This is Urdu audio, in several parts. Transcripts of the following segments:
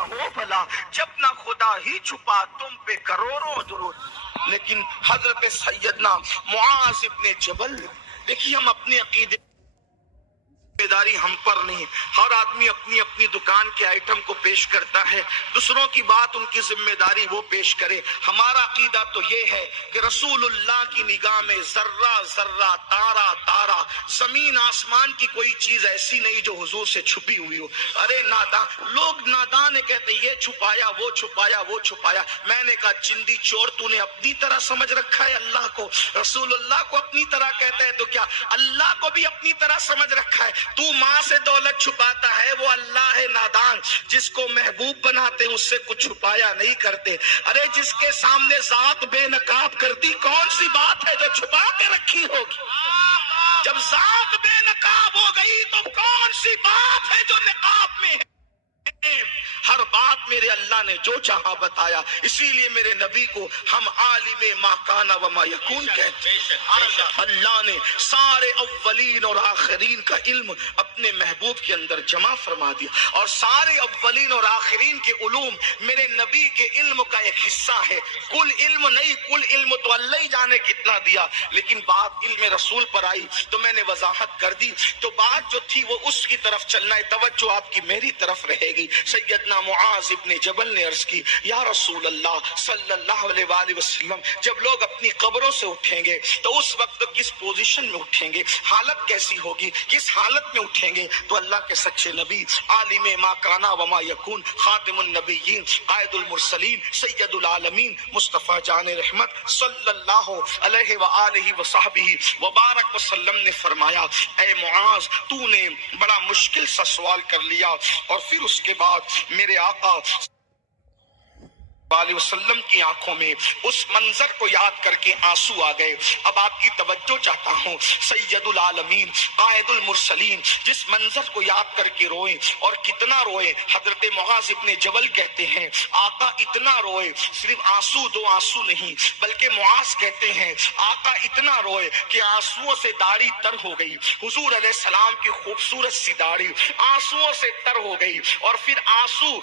ہو بھلا جب نہ خدا ہی چھپا تم پہ کروڑوں درود. لیکن حضرت سیدنا معاذ ابن جبل، دیکھیے ہم اپنے عقیدے ذمہ داری ہم پر نہیں. ہر آدمی اپنی اپنی دکان کے آئٹم کو پیش کرتا ہے، دوسروں کی بات ان کی ذمہ داری وہ پیش کرے. ہمارا عقیدہ تو یہ ہے کہ رسول اللہ کی نگاہ میں ذرہ ذرہ، تارا تارا، زمین آسمان کی کوئی چیز ایسی نہیں جو حضور سے چھپی ہوئی ہو. ارے نادان لوگ، نادان کہتے یہ چھپایا وہ چھپایا وہ چھپایا. میں نے کہا چندی چور، تو نے اپنی طرح سمجھ رکھا ہے اللہ کو. رسول اللہ کو اپنی طرح کہتا ہے تو کیا اللہ کو بھی اپنی طرح سمجھ رکھا ہے. تو ماں سے دولت چھپاتا ہے، وہ اللہ ہے نادان. جس کو محبوب بناتے اس سے کچھ چھپایا نہیں کرتے. ارے جس کے سامنے ذات بے نقاب کر دی، کون سی بات ہے جو چھپا کے رکھی ہوگی؟ جب ذات بے نقاب ہو گئی تو کون سی بات ہے جو نقاب میں ہے؟ ہر بات میرے اللہ نے جو چاہا بتایا. اسی لیے میرے نبی کو ہم عالم ما کان و ما یکون کہتے ہیں. اللہ نے سارے اولین اور آخرین کا علم اپنے محبوب کے اندر جمع فرما دیا، اور سارے اولین اور آخرین کے علوم میرے نبی کے علم کا ایک حصہ ہے. کل علم نہیں، کل علم تو اللہ ہی جانے کتنا دیا. لیکن بات علم رسول پر آئی تو میں نے وضاحت کر دی. تو بات جو تھی وہ اس کی طرف چلنا ہے، توجہ آپ کی میری طرف رہے گی. سیدنا معاذ ابن جبل نے عرض کی، یا رسول اللہ صلی اللہ علیہ وآلہ وسلم، جب لوگ اپنی قبروں سے اٹھیں گے تو اس وقت کس پوزیشن میں اٹھیں گے، حالت کیسی ہوگی، کس حالت میں اٹھیں گے؟ تو اللہ کے سچے نبی، عالم ما کانا وما یکون، خاتم النبیین، قائد المرسلین، سید العالمین، مصطفیٰ جان رحمت صلی اللہ علیہ وآلہ وصحبہ وبارک وسلم نے فرمایا، اے معاذ تو نے بڑا مشکل سا سوال کر لیا. اور پھر اس کے بعد میرے آقا علیہ وسلم کی آنکھوں میں اس منظر کو یاد کر کے آنسو آ گئے. اب آپ کی توجہ چاہتا ہوں، سید العالمین، قائد المرسلین جس منظر کو یاد کر کے روئے، اور کتنا روئے. حضرت معاذ ابن جبل کہتے ہیں آقا اتنا روئے، صرف آنسو دو آنسو نہیں، بلکہ معاذ کہتے ہیں آقا اتنا روئے کہ آنسوؤں سے داڑھی تر ہو گئی. حضور علیہ السلام کی خوبصورت سی داڑھی آنسوؤں سے تر ہو گئی، اور پھر آنسو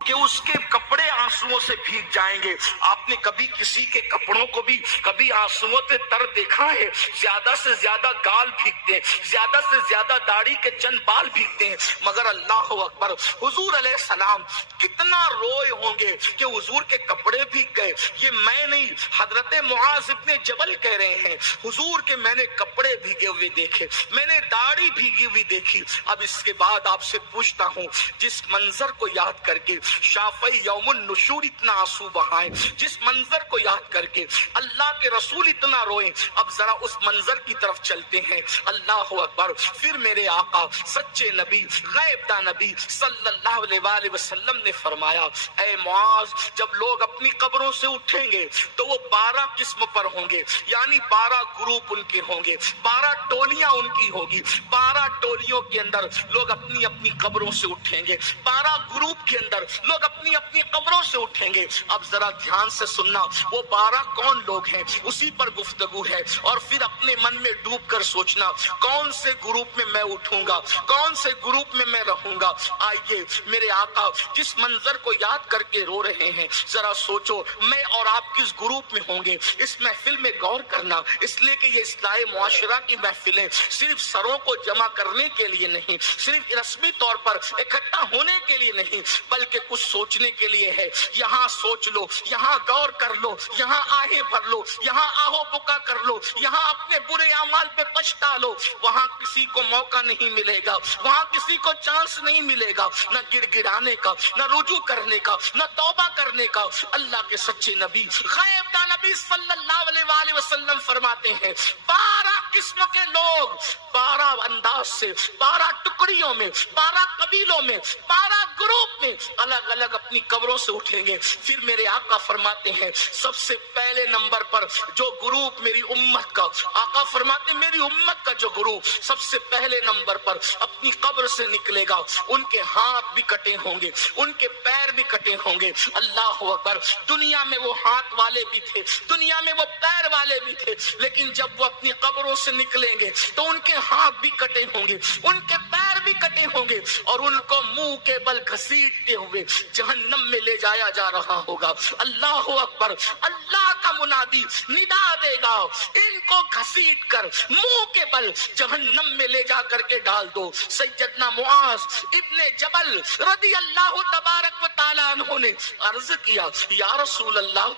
کہ اس کے کپڑے آنسوؤں سے بھیگ جائیں گے. آپ نے کبھی کسی کے کپڑوں کو بھی کبھی آنسوؤں سے تر دیکھا ہے؟ زیادہ سے زیادہ گال بھیگتے ہیں، زیادہ سے زیادہ داڑھی کے چند بال بھیگتے ہیں، مگر اللہ اکبر حضور علیہ السلام کتنا روئے ہوں گے کہ حضور کے کپڑے بھیگ گئے. یہ میں نہیں، حضرت معاذ ابن جبل کہہ رہے ہیں حضور کے میں نے کپڑے بھیگے ہوئے دیکھے، میں نے داڑھی بھیگی ہوئی دیکھی. اب اس کے بعد آپ سے پوچھتا ہوں، جس منظر کو یاد کر کے شافعی یوم النشور اتنا آنسو بہائے، جس منظر کو یاد کر کے اللہ کے رسول اتنا روئے، اب ذرا اس منظر کی طرف چلتے ہیں. اللہ اکبر. پھر میرے آقا سچے نبی، غیب داں نبی صلی اللہ علیہ وآلہ وسلم نے فرمایا، اے معاذ جب لوگ اپنی قبروں سے اٹھیں گے تو وہ 12 قسم پر ہوں گے، یعنی 12 گروپ ان کے ہوں گے، 12 ٹولیاں ان کی ہوگی. 12 ٹولیوں کے اندر لوگ اپنی اپنی قبروں سے اٹھیں گے، 12 گروپ کے اندر لوگ اپنی اپنی قبروں سے اٹھیں گے. اب ذرا دھیان سے سننا، وہ 12 کون لوگ ہیں اسی پر گفتگو ہے، اور پھر اپنے من میں ڈوب کر سوچنا کون سے گروپ میں میں اٹھوں گا، کون سے گروپ میں میں رہوں گا. آئیے میرے آقا جس منظر کو یاد کر کے رو رہے ہیں، ذرا سوچو میں اور آپ کس گروپ میں ہوں گے. اس محفل میں غور کرنا، اس لیے کہ یہ اصلاح معاشرہ کی محفلیں صرف سروں کو جمع کرنے کے لیے نہیں، صرف رسمی طور پر اکٹھا ہونے کے لیے نہیں، بلکہ کچھ سوچنے کے لیے ہے. یہاں سوچ لو، یہاں غور کر لو، یہاں آہیں بھر لو، یہاں آہو بکا کر لو، یہاں اپنے برے اعمال پہ پچھتا لو. وہاں کسی کو موقع نہیں ملے گا، وہاں کسی کو چانس نہیں ملے گا، نہ گڑ گڑانے کا، نہ رجوع کرنے کا، نہ توبہ کرنے کا. اللہ کے سچے نبی، غیب داں نبی صلی اللہ علیہ وآلہ وسلم فرماتے ہیں 12 قسم کے لوگ 12 انداز سے، 12 ٹکڑیوں میں، 12 قبیلوں میں، 12 گروپ میں الگ الگ اپنی قبروں سے اٹھیں گے. پھر میرے آقا فرماتے ہیں سب سے پہلے نمبر پر جو گروپ میری امت کا، آقا فرماتے ہیں میری امت کا جو گروپ سب سے پہلے نمبر پر اپنی قبر سے نکلے گا، ان کے ہاتھ بھی کٹے ہوں گے، ان کے پیر بھی کٹے ہوں گے. اللہ اکبر. دنیا میں وہ ہاتھ والے بھی تھے، دنیا میں وہ پیر والے بھی تھے، لیکن جب وہ اپنی قبروں سے نکلیں گے تو ان کے ہاتھ بھی کٹے ہوں گے، ان کے پیر بھی بھی کٹے ہوں گے اور ان کو منہ کے بل گھسیٹتے ہوئے جہنم میں لے جایا جا رہا ہوگا۔ اللہ اکبر، اللہ کا منادی ندا دے گا، ان کو گھسیٹ کر منہ کے بل جہنم میں لے جا کر کے ڈال دو۔ سیدنا معاذ ابن جبل رضی اللہ تبارک و تعالی عنہ نے عرض کیا، یا رسول اللہ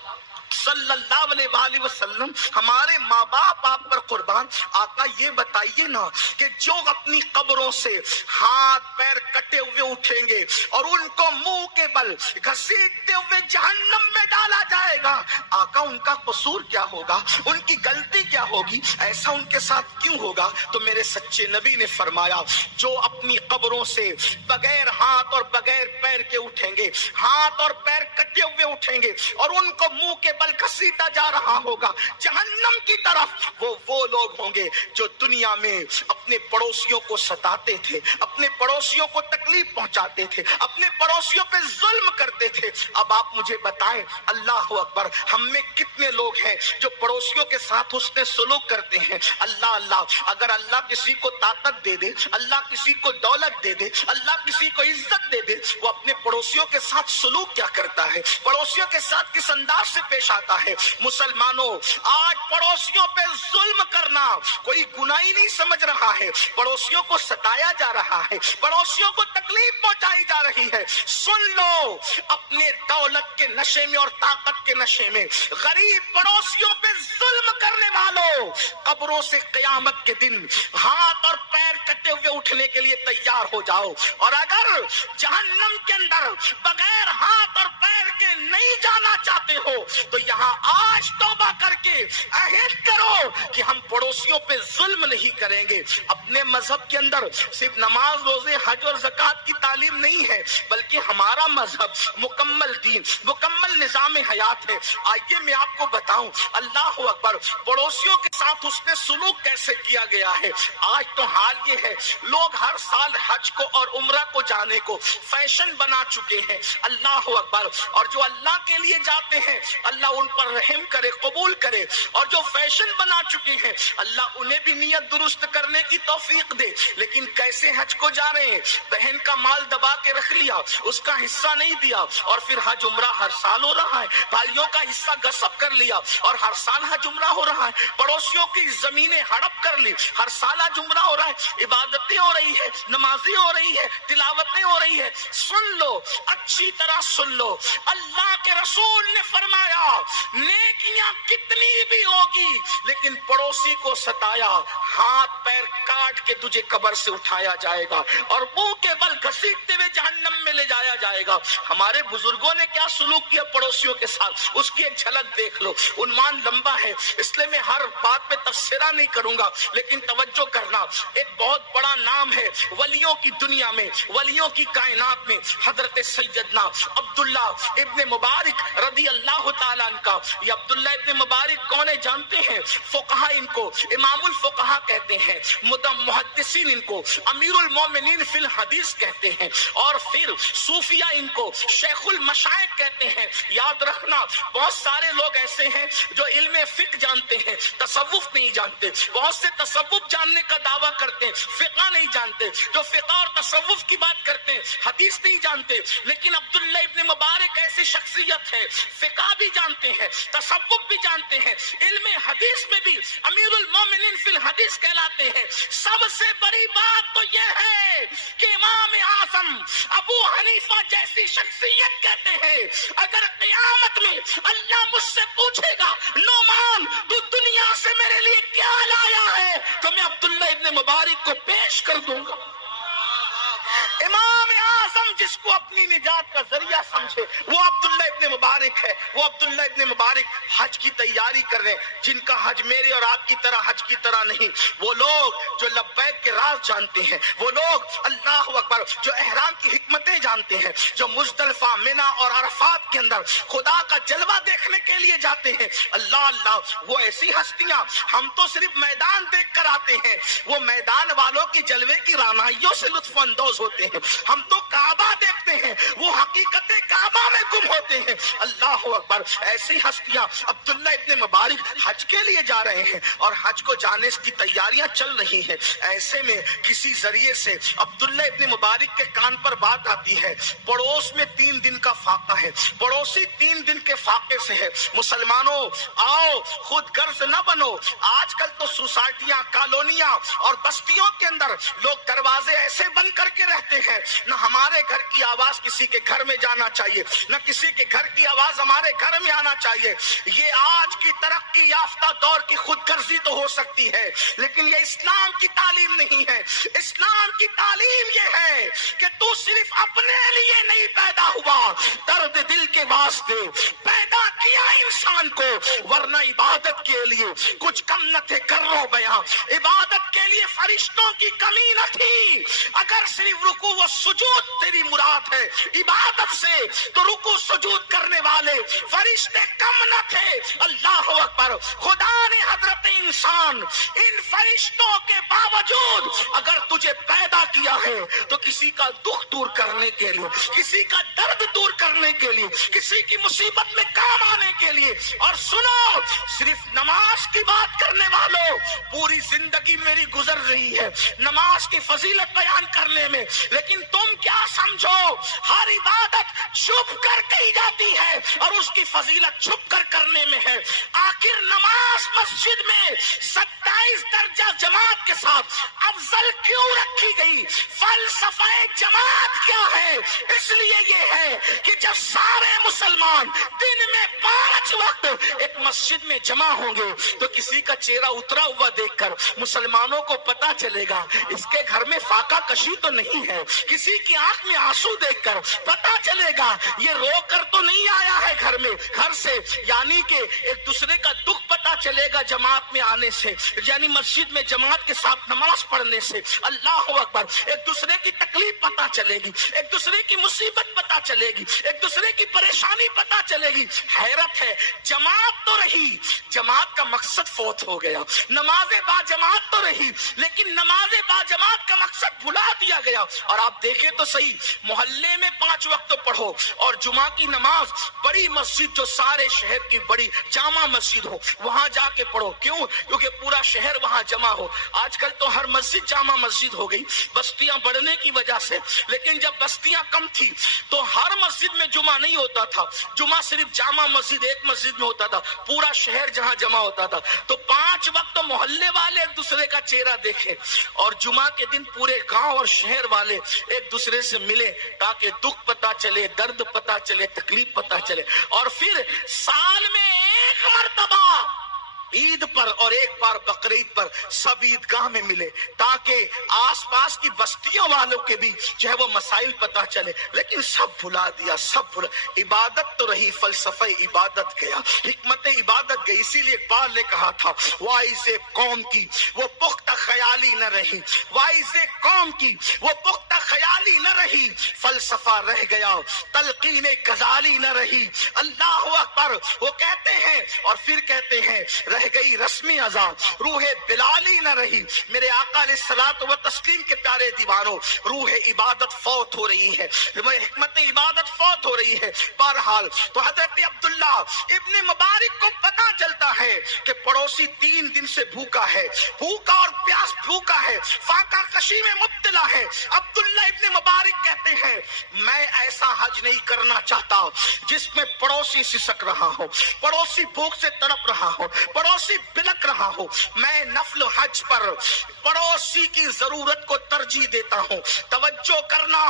صلی اللہ علیہ وآلہ وسلم، ہمارے ماں باپ آپ پر قربان، آقا یہ بتائیے نا کہ جو اپنی قبروں سے ہاتھ پیر کٹے ہوئے اٹھیں گے اور ان کو منہ کے بل گھسیٹتے ہوئے جہنم میں ڈالا جائے گا، آقا ان کا قصور کیا ہوگا، ان کی غلطی کیا ہوگی، ایسا ان کے ساتھ کیوں ہوگا؟ تو میرے سچے نبی نے فرمایا، جو اپنی قبروں سے بغیر ہاتھ اور بغیر پیر کے اٹھیں گے، ہاتھ اور پیر کٹے ہوئے اٹھیں گے اور ان کو منہ کے بل گھسیٹا جا رہا ہوگا جہنم کی طرف، وہ لوگ ہوں گے جو دنیا میں اپنے پڑوسیوں کو ستاتے تھے، اپنے پڑوسیوں کو تکلیف پہنچاتے تھے، اپنے پڑوسیوں پہ ظلم کرتے تھے۔ اب آپ مجھے بتائیں، اللہ اکبر، ہم میں کتنے لوگ ہیں جو پڑوسیوں کے ساتھ حسن سلوک کرتے ہیں؟ اللہ، اگر اللہ کسی کو طاقت دے دے، اللہ کسی کو دولت دے دے، اللہ کسی کو عزت دے دے، وہ اپنے پڑوسیوں کے ساتھ سلوک کیا کرتا ہے، پڑوسیوں کے ساتھ کس انداز سے پیش آتا ہے؟ مسلمانوں، آج پڑوسیوں پہ ظلم کرنا کوئی گناہ ہی نہیں سمجھ رہا ہے، پڑوسیوں کو ستایا جا رہا ہے، پڑوسیوں کو تکلیف پہنچائی جا رہی ہے۔ سن لو، اپنے دولت کے نشے میں اور طاقت کے نشے میں غریب پڑوسیوں پہ ظلم کرنے والوں، قبروں سے قیامت کے دن ہاتھ اور پیر کٹے ہوئے اٹھنے کے لیے تیار ہو جاؤ، اور اگر جہنم کے اندر بغیر ہاتھ اور پیر کے نہیں جانا چاہتے ہو تو یہاں آج توبہ کر کے عہد کرو کہ ہم پڑوسیوں پہ ظلم نہیں کریں گے۔ اپنے مذہب کے اندر صرف نماز، روزے، حج اور زکوٰۃ کی تعلیم نہیں ہے، بلکہ ہمارا مذہب مکمل دین، مکمل نظام حیات ہے۔ آئیے میں آپ کو بتاؤں، اللہ اکبر، پڑوسیوں کے ساتھ اس نے سلوک کیسے کیا گیا ہے۔ آج تو حال یہ ہے، لوگ ہر سال حج کو اور عمرہ کو جانے کو فیشن بنا چکے ہیں۔ اللہ اکبر، اور جو اللہ کے لیے جاتے ہیں اللہ ان پر رحم کرے، قبول کرے، اور جو فیشن بنا چکے ہیں اللہ انہیں بھی نیت درست کرنے کی توفیق دے۔ لیکن کیسے حج کو جا رہے ہیں؟ بہن کا مال دبا کے رکھ لیا، اس کا حصہ نہیں دیا، اور پھر حج عمرہ ہر سال ہو رہا ہے۔ بھائیوں کا حصہ غصب کر لیا اور ہر سال حج عمرہ ہو رہا ہے۔ پڑوسیوں کی زمینیں ہڑپ کر لی، ہر سال حج عمرہ ہو رہا ہے۔ عبادتیں ہو رہی ہے، نمازیں ہو رہی ہے، تلاوتیں ہو رہی ہے۔ سن لو، اچھی طرح سن لو، اللہ کے رسول نے فرمایا، نیکیاں کتنی بھی ہوگی لیکن پڑوسی کو ستایا، ہاتھ پیر کاٹ کے تجھے قبر سے اٹھایا جائے گا اور منہ کے بل گھسیٹتے ہوئے جہنم میں لے جایا جائے گا۔ ہمارے بزرگوں نے کیا سلوک کیا پڑوسیوں کے ساتھ، اس کی ایک جھلک دیکھ لو۔ عنوان لمبا ہے اس لیے میں ہر بات پہ تبصرہ نہیں کروں گا، لیکن توجہ کرنا، ایک بہت بڑا نام ہے ولیوں کی دنیا میں، ولیوں کی کائنات میں، حضرت سیدنا عبداللہ ابن مبارک رضی اللہ تعالیٰ عنہ کا۔ یہ عبداللہ ابن مبارک کون ہے جانتے ہیں؟ فقہا ان کو امام الفقہا کہتے ہیں، محدثین ان کو امیر المومنین فی الحدیث کہتے ہیں، اور پھر صوفیہ ان کو شیخ المشائخ کہتے ہیں۔ یاد رکھنا، بہت سارے لوگ ایسے ہیں جو علم فقہ جانتے ہیں، تصوف نہیں جانتے، بہت سے تصوف جاننے کا دعویٰ کرتے ہیں، فقہ نہیں جانتے، جو فقہ اور تصوف کی بات کرتے ہیں حدیث نہیں جانتے۔ لیکن عبداللہ ابن مبارک ایسی شخصیت ہے، فقہ بھی جانتے ہیں، تصوف بھی جانتے ہیں، علم حدیث میں بھی امیر المومنین فی الحدیث کہلاتے ہیں۔ سب سے بڑی بات تو یہ ہے کہ امام اعظم ابو حنیفہ جیسی شخصیت کہتے ہیں، اگر قیامت میں اللہ مجھ سے پوچھے گا نعمان تو دنیا سے میرے لیے کیا لایا ہے، تو میں عبداللہ ابن مبارک کو پیش کر دوں گا۔ امام اعظم جس کو اپنی نجات کا ذریعہ سمجھے وہ عبداللہ ابن مبارک ہے۔ وہ عبداللہ ابن مبارک حج کی تیاری کر رہے ہیں، جن کا حج میرے اور آپ کی طرح حج کی طرح نہیں، وہ لوگ جو لبیک کے راز جانتے ہیں، وہ لوگ اللہ اکبر جو احرام کی حکمتیں جانتے ہیں، جو مزدلفہ، منی اور عرفات کے اندر خدا کا جلوہ دیکھنے کے لیے جاتے ہیں۔ اللہ اللہ، وہ ایسی ہستیاں، ہم تو صرف میدان دیکھ کر آتے ہیں، وہ میدان والوں کی جلوے کی رعنائیوں سے لطف اندوز ہوتے ہیں۔ ہم تو کعبہ دیکھتے ہیں، وہ حقیقت کعبہ میں گم ہوتے ہیں۔ اللہ اکبر. ایسی ہستیاں عبداللہ ابن مبارک حج کے لیے جا رہے ہیں اور حج کو جانے کی تیاریاں چل رہی ہیں. ایسے میں کسی ذریعے سے عبداللہ ابن مبارک کے کان پر بات آتی ہے. پڑوس میں 3 دن کا فاقہ ہے, پڑوسی 3 دن کے فاقے سے ہے. مسلمانوں آؤ خود غرض نہ بنو. آج کل تو سوسائٹیاں, کالونیاں اور بستیوں کے اندر لوگ دروازے ایسے بند کر کے رہتے ہیں, نہ ہمارے گھر کی آواز کسی کے گھر میں جانا چاہیے, نہ کسی کے گھر کی آواز ہمارے گھر میں آنا چاہیے. یہ آج کی ترقی یافتہ دور کی خود غرضی تو ہو سکتی ہے, لیکن یہ اسلام کی تعلیم نہیں ہے. اسلام کی تعلیم یہ ہے کہ تو صرف اپنے لیے نہیں پیدا ہوا, درد دل کے واسطے پیدا کیا انسان کو, ورنہ عبادت کے لیے کچھ کم نہ تھے کرو بیاں. عبادت کے لیے فرشتوں کی کمی نہ تھی. اگر صرف رکوع و سجود تیری مراد ہے عبادت سے, تو رکوع سجود کرنے والے فرشتے کم نہ تھے. اللہ اکبر. خدا نے حضرت انسان ان فرشتوں کے باوجود اگر تجھے پیدا کیا ہے تو کسی کا دکھ دور کرنے کے لیے, کسی کا درد دور کرنے کے لیے, کسی کی مصیبت میں کام آنے کے لیے. اور سنو, صرف نماز کی بات کرنے والوں, پوری زندگی میری گزر رہی ہے نماز کی فضیلت بیان کرنے میں, لیکن تم کیا سمجھو ہر عبادت چھپ کر کی جاتی ہے اور اس کی فضیلت چھپ کر کرنے میں ہے. آخر نماز مسجد میں 27 درجہ جماعت کے ساتھ افضل کیوں رکھی گئی؟ فلسفہ جماعت کیا ہے؟ اس لیے یہ ہے کہ جب سارے مسلمان دن میں 5 وقت ایک مسجد میں جمع ہوں گے تو کسی کا چہرہ اترا ہوا دیکھ کر مسلمانوں کو پتا چلے گا اس کے گھر میں فاقہ کشی تو نہیں ہے. کسی کی آنکھ میں آنسو دیکھ کر پتا چلے گا یہ رو کر تو نہیں آیا ہے گھر میں گھر سے, یعنی کہ ایک دوسرے کا دکھ پتا چلے گا جماعت میں آنے سے, یعنی مسجد میں جماعت کے ساتھ نماز پڑھنے سے. اللہ اکبر. ایک دوسرے کی تکلیف پتا چلے گی, ایک دوسرے کی مصیبت پتا چلے گی, ایک دوسرے کی پریشانی پتا چلے گی. حیرت ہے, جماعت تو رہی, جماعت کا مقصد فوت ہو گیا. نماز با جماعت تو رہی, لیکن نماز با جماعت کا مقصد بھلا دیا گیا. اور آپ دیکھیں تو صحیح, محلے میں 5 وقت پڑھو اور جمعہ کی نماز بڑی مسجد جو سارے شہر کی بڑی جامع مسجد ہو وہاں جا کے پڑھو. کیوں؟ کیونکہ پورا شہر وہاں جمع ہو. آج کل تو ہر مسجد جامع مسجد ہو گئی بستیاں بڑھنے کی وجہ سے, لیکن جب بستیاں کم تھی تو ہر مسجد میں جمعہ نہیں ہوتا تھا. جمعہ صرف جامع مسجد ایک مسجد میں ہوتا تھا, پورا شہر جہاں جمع ہوتا تھا. تو 5 وقت تو محلے والے ایک دوسرے کا چہرہ دیکھیں اور جمعہ کے دن پورے گاؤں اور شہر والے ایک دوسرے سے ملے تاکہ دکھ پتا چلے, درد پتا چلے, تکلیف پتا چلے. اور پھر سال میں ایک مرتبہ عید پر اور ایک بار بقرعید پر سب عیدگاہ میں ملے تاکہ آس پاس کی بستیوں والوں کے بھی جو ہے وہ مسائل پتا چلے. لیکن سب بھلا دیا, سب بھلا. عبادت تو رہی, فلسفہ عبادت گیا, حکمت عبادت گئی. اسی لیے اقبال نے کہا تھا وائز قوم کی وہ پختہ خیالی نہ رہی, وائز قوم کی وہ پختہ خیالی نہ رہی, فلسفہ رہ گیا, تلقین غزالی نہ رہی. اللہ اکبر. وہ کہتے ہیں اور پھر کہتے ہیں رہ گئی رسمی ازاں, روح بلالی نہ رہی. میرے آقا علیہ الصلوۃ و تسلیم کے پیارے دیوانوں, روح عبادت فوت ہو رہی ہے, حکمت عبادت فوت ہو رہی ہے. بہرحال تو حضرت عبداللہ ابن مبارک کو پتا چلتا ہے کہ پڑوسی 3 دن سے بھوکا ہے, بھوکا اور پیاس بھوکا ہے, فاقہ کشی میں مبتلا ہے. عبداللہ ابن مبارک کہتے ہیں میں ایسا حج نہیں کرنا چاہتا جس میں پڑوسی سسک رہا ہو, پڑوسی بھوک سے تڑپ رہا ہو, پڑوسی بلک رہا ہو. میں نفل حج پر پڑوسی کی ضرورت کو ترجیح دیتا ہوں. توجہ کرنا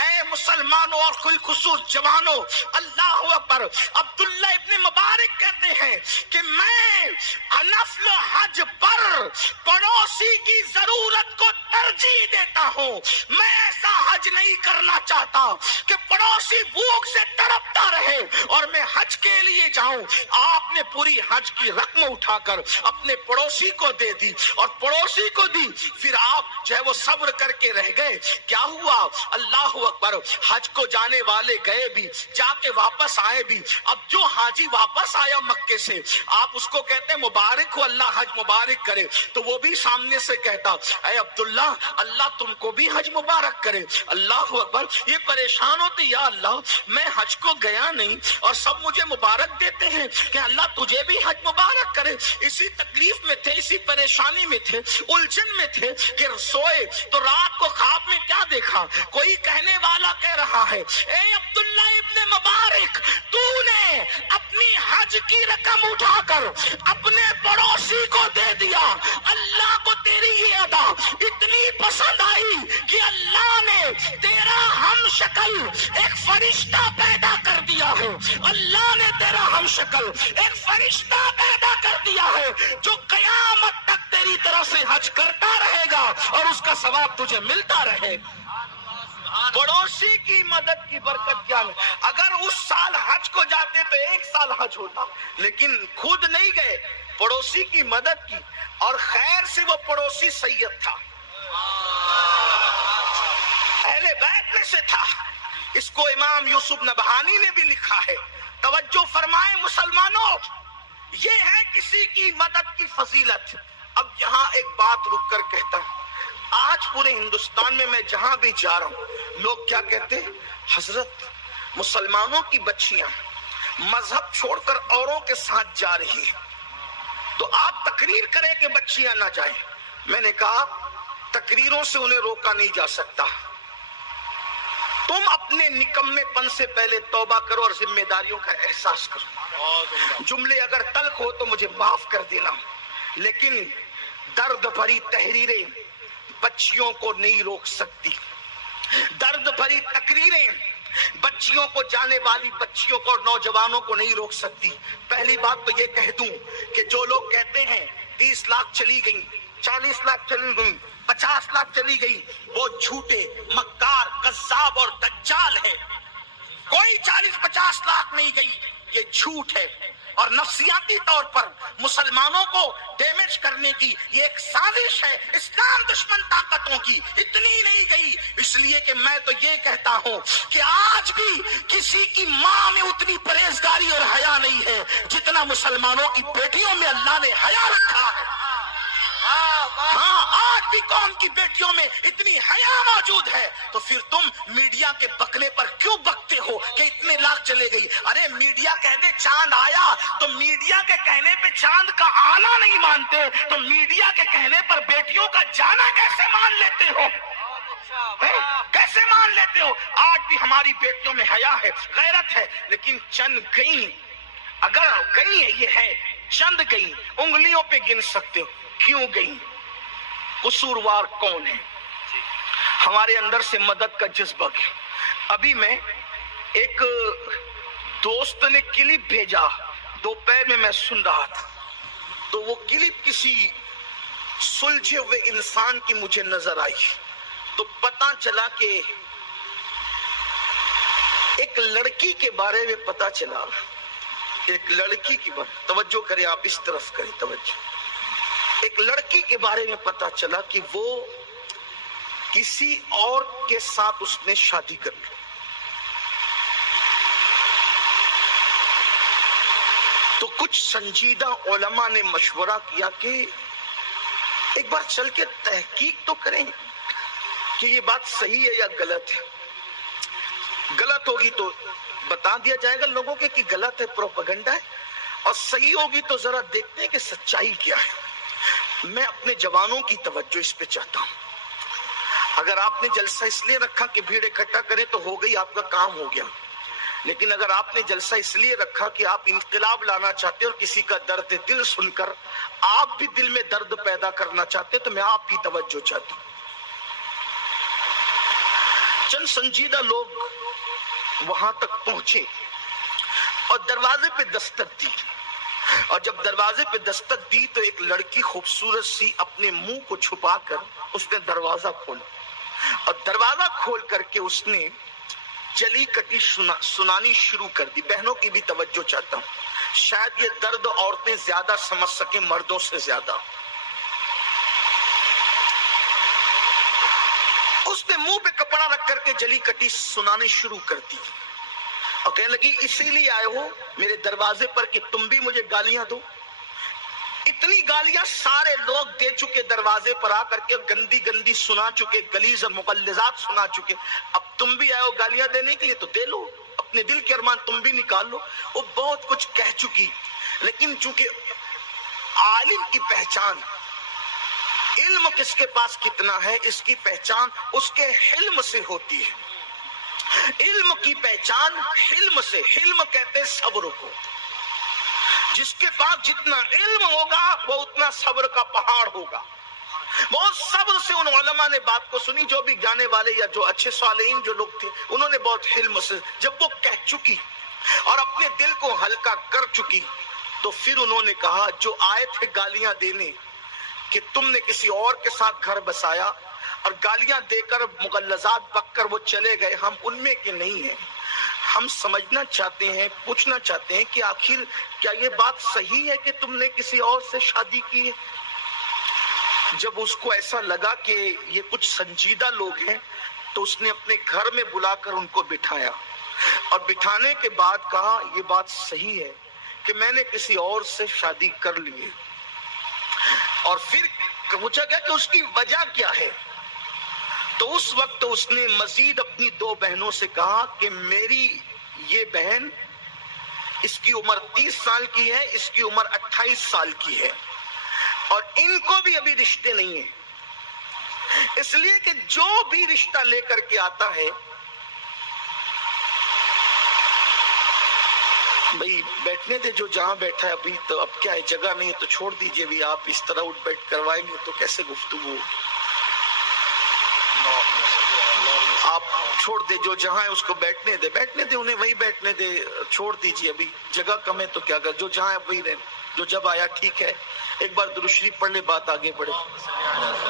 اے مسلمانوں اور خصوص جوانوں, اللہ اکبر. عبداللہ ابن مبارک کہتے ہیں کہ میں نفل حج پر پڑوسی کی ضرورت کو ترجیح دیتا ہوں. میں ایسا حج نہیں کرنا چاہتا کہ پڑوسی بھوک سے تڑپتا رہے اور میں حج کے لیے جاؤں. آپ نے پوری حج کی رقم اٹھا کر اپنے پڑوسی کو دے دی اور پڑوسی کو دی. پھر آپ جو ہے وہ صبر کر کے رہ گئے. کیا ہوا؟ اللہ اکبر. حج کو جانے والے گئے بھی, جا کے واپس آئے بھی. اب جو حاجی واپس آیا مکے سے, آپ اس کو کہتے ہیں مبارک ہو, اللہ حج مبارک کرے, تو وہ بھی سامنے سے کہتا اے عبداللہ اللہ تم کو بھی حج مبارک کرے. اللہ اکبر، یہ پریشان ہوتے یا اللہ میں حج کو گیا نہیں اور سب مجھے مبارک دیتے ہیں کہ اللہ تجھے بھی حج مبارک کرے. اسی تکلیف میں تھے، اسی پریشانی میں تھے، الجھن میں تھے کہ سوئے تو رات کو خواب میں کیا دیکھا؟ کوئی کہنے والا کہہ رہا ہے اے عبداللہ ابن مبارک، تو نے اپنی حج کی رقم اٹھا کر اپنے پڑوسی کو دے دیا. اللہ کو تیری یہ ادا اتنی پسند آئی کہ اللہ نے تیرا ہم شکل ایک فرشتہ پیدا کر دیا ہے. اللہ نے تیرا ہم شکل ایک فرشتہ پیدا کر دیا ہے جو قیامت تک تیری طرح سے حج کرتا رہے گا اور اس کا ثواب تجھے ملتا رہے. پڑوسی کی مدد کی برکت کیا ہے. اگر اس سال حج کو جاتے تو ایک سال حج ہوتا، لیکن خود نہیں گئے، پڑوسی کی مدد کی، اور خیر سے وہ پڑوسی سید تھا، اہل بیت میں سے تھا. اس کو امام یوسف نبہانی نے بھی لکھا ہے. توجہ فرمائیں مسلمانوں، یہ ہے کسی کی مدد کی فضیلت. اب یہاں ایک بات رک کر کہتا ہوں، آج پورے ہندوستان میں جہاں بھی جا رہا ہوں، لوگ کیا کہتے ہیں؟ حضرت مسلمانوں کی بچیاں مذہب چھوڑ کر اوروں کے ساتھ جا رہی ہیں، تو آپ تقریر کریں کہ بچیاں نہ جائیں. میں نے کہا تقریروں سے انہیں روکا نہیں جا سکتا. تم اپنے نکمے پن سے پہلے توبہ کرو اور ذمہ داریوں کا احساس کرو. جملے اگر تلخ ہو تو مجھے معاف کر دینا، لیکن درد بھری تحریریں بچیوں کو نہیں روک سکتی. درد بھری تقریریں بچیوں کو، جانے والی بچیوں کو اور نوجوانوں کو نہیں روک سکتی. پہلی بات تو یہ کہہ دوں کہ جو لوگ کہتے ہیں 30 لاکھ چلی گئی، 40 لاکھ چلی گئی، 50 لاکھ چلی گئی، وہ جھوٹے، مکار، کذاب اور دجال ہے. کوئی 40-50 لاکھ نہیں گئی، یہ جھوٹ ہے اور نفسیاتی طور پر مسلمانوں کو ڈیمیج کرنے کی یہ ایک سازش ہے اسلام دشمن طاقتوں کی. اتنی نہیں گئی، اس لیے کہ میں تو یہ کہتا ہوں کہ آج بھی کسی کی ماں میں اتنی پرہیزگاری اور حیا نہیں ہے جتنا مسلمانوں کی بیٹیوں میں اللہ نے حیا رکھا ہے. ہاں، آج بھی قوم کی بیٹیوں میں اتنی حیا موجود ہے. تو پھر تم میڈیا کے بکنے پر کیوں بکتے ہو کہ اتنے لاکھ چلے گئی؟ ارے میڈیا کہہ دے چاند آیا تو میڈیا کے کہنے پہ چاند کا آنا نہیں مانتے، تو میڈیا کے کہنے پر بیٹیوں کا جانا کیسے مان لیتے ہو؟ کیسے مان لیتے ہو؟ آج بھی ہماری بیٹیوں میں حیا ہے، غیرت ہے، لیکن چند گئی. اگر گئی ہے، یہ ہے چند گئی، انگلیوں پہ گن سکتے ہو. کیوں گئی؟ قصوروار کون ہے؟ ہمارے اندر سے مدد کا جذبہ ہے. ابھی میں ایک دوست نے کلپ بھیجا، دوپہر میں سن رہا تھا، تو وہ کلپ کسی سلجھے ہوئے انسان کی مجھے نظر آئی. تو پتا چلا کہ ایک لڑکی کے بارے میں پتا چلا، ایک لڑکی کی بات، توجہ کریں آپ، اس طرف کریں توجہ. ایک لڑکی کے بارے میں پتا چلا کہ وہ کسی اور کے ساتھ اس نے شادی کر لی. تو کچھ سنجیدہ علماء نے مشورہ کیا کہ ایک بار چل کے تحقیق تو کریں کہ یہ بات صحیح ہے یا غلط ہے. غلط ہوگی تو بتا دیا جائے گا لوگوں کے کہ غلط ہے، پروپیگنڈا ہے، اور صحیح ہوگی تو ذرا دیکھتے ہیں کہ سچائی کیا ہے. میں اپنے جوانوں کی توجہ اس پہ چاہتا ہوں. اگر آپ نے جلسہ اس لیے رکھا کہ بھیڑ اکٹھا کریں تو ہو گئی، آپ کا کام ہو گیا. لیکن اگر آپ نے جلسہ اس لیے رکھا کہ آپ انقلاب لانا چاہتے اور کسی کا درد دل سن کر آپ بھی دل میں درد پیدا کرنا چاہتے، تو میں آپ کی توجہ چاہتا ہوں. چند سنجیدہ لوگ وہاں تک پہنچے اور دروازے پہ دستک دی، اور جب دروازے پہ دستک دی تو ایک لڑکی خوبصورت سی اپنے منہ کو چھپا کر اس نے دروازہ کھولا، اور دروازہ کھول کر کے اس نے جلی کٹی سنانی شروع کر دی. بہنوں کی بھی توجہ چاہتا ہوں، شاید یہ درد عورتیں زیادہ سمجھ سکیں مردوں سے زیادہ. اس نے منہ پہ کپڑا رکھ کر کے جلی کٹی سنانی شروع کر دی اور کہنے لگی اسی لیے آئے ہو میرے دروازے پر کہ تم بھی مجھے گالیاں دو؟ اتنی گالیاں سارے لوگ دے چکے دروازے پر آ کر کے، گندی گندی سنا چکے، غلیظ اور مغلظات سنا چکے. اب تم بھی آئے ہو گالیاں دینے کے لیے تو دے لو، اپنے دل کے ارمان تم بھی نکال لو. وہ بہت کچھ کہہ چکی، لیکن چونکہ عالم کی پہچان، علم کس کے پاس کتنا ہے اس کی پہچان اس کے حلم سے ہوتی ہے. علم کی پہچان حلم سے، حلم کہتے صبر کو. جس کے پاس جتنا علم ہوگا وہ اتنا صبر کا پہاڑ ہوگا. بہت صبر سے ان علماء نے بات کو سنی، جو بھی جانے والے یا جو اچھے صالحین جو لوگ تھے انہوں نے بہت حلم سے. جب وہ کہہ چکی اور اپنے دل کو ہلکا کر چکی تو پھر انہوں نے کہا، جو آئے تھے گالیاں دینے کہ تم نے کسی اور کے ساتھ گھر بسایا اور گالیاں دے کر مغلظات بک کر وہ چلے گئے، ہم ان میں کے نہیں ہیں. ہم سمجھنا چاہتے ہیں، پوچھنا چاہتے ہیں کہ آخر کیا یہ بات صحیح ہے کہ تم نے کسی اور سے شادی کی ہے؟ جب اس کو ایسا لگا کہ یہ کچھ سنجیدہ لوگ ہیں تو اس نے اپنے گھر میں بلا کر ان کو بٹھایا اور بٹھانے کے بعد کہا، یہ بات صحیح ہے کہ میں نے کسی اور سے شادی کر لی ہے. اور پھر پوچھا گیا کہ اس کی وجہ کیا ہے، تو اس وقت اس نے مزید اپنی 2 بہنوں سے کہا کہ میری یہ بہن، اس کی عمر 30 سال کی ہے، اس کی عمر 28 سال کی ہے، اور ان کو بھی ابھی رشتے نہیں ہیں. اس لیے کہ جو بھی رشتہ لے کر کے آتا ہے، بھئی بیٹھنے دے، جو جہاں بیٹھا ہے ابھی تو اب کیا ہے، جگہ نہیں ہے تو چھوڑ دیجئے. بھی آپ اس طرح اٹھ بیٹھ کروائیں گے تو کیسے گفتگو؟ آپ چھوڑ دے، جو جہاں ہے اس کو بیٹھنے دے، بیٹھنے دے انہیں، وہی بیٹھنے دے، چھوڑ دیجئے. ابھی جگہ کم ہے تو کیا کر، جو جہاں ہے وہی رہے، جو جب آیا ٹھیک ہے. ایک بار درود شریف پڑھ لے، بات آگے بڑھے.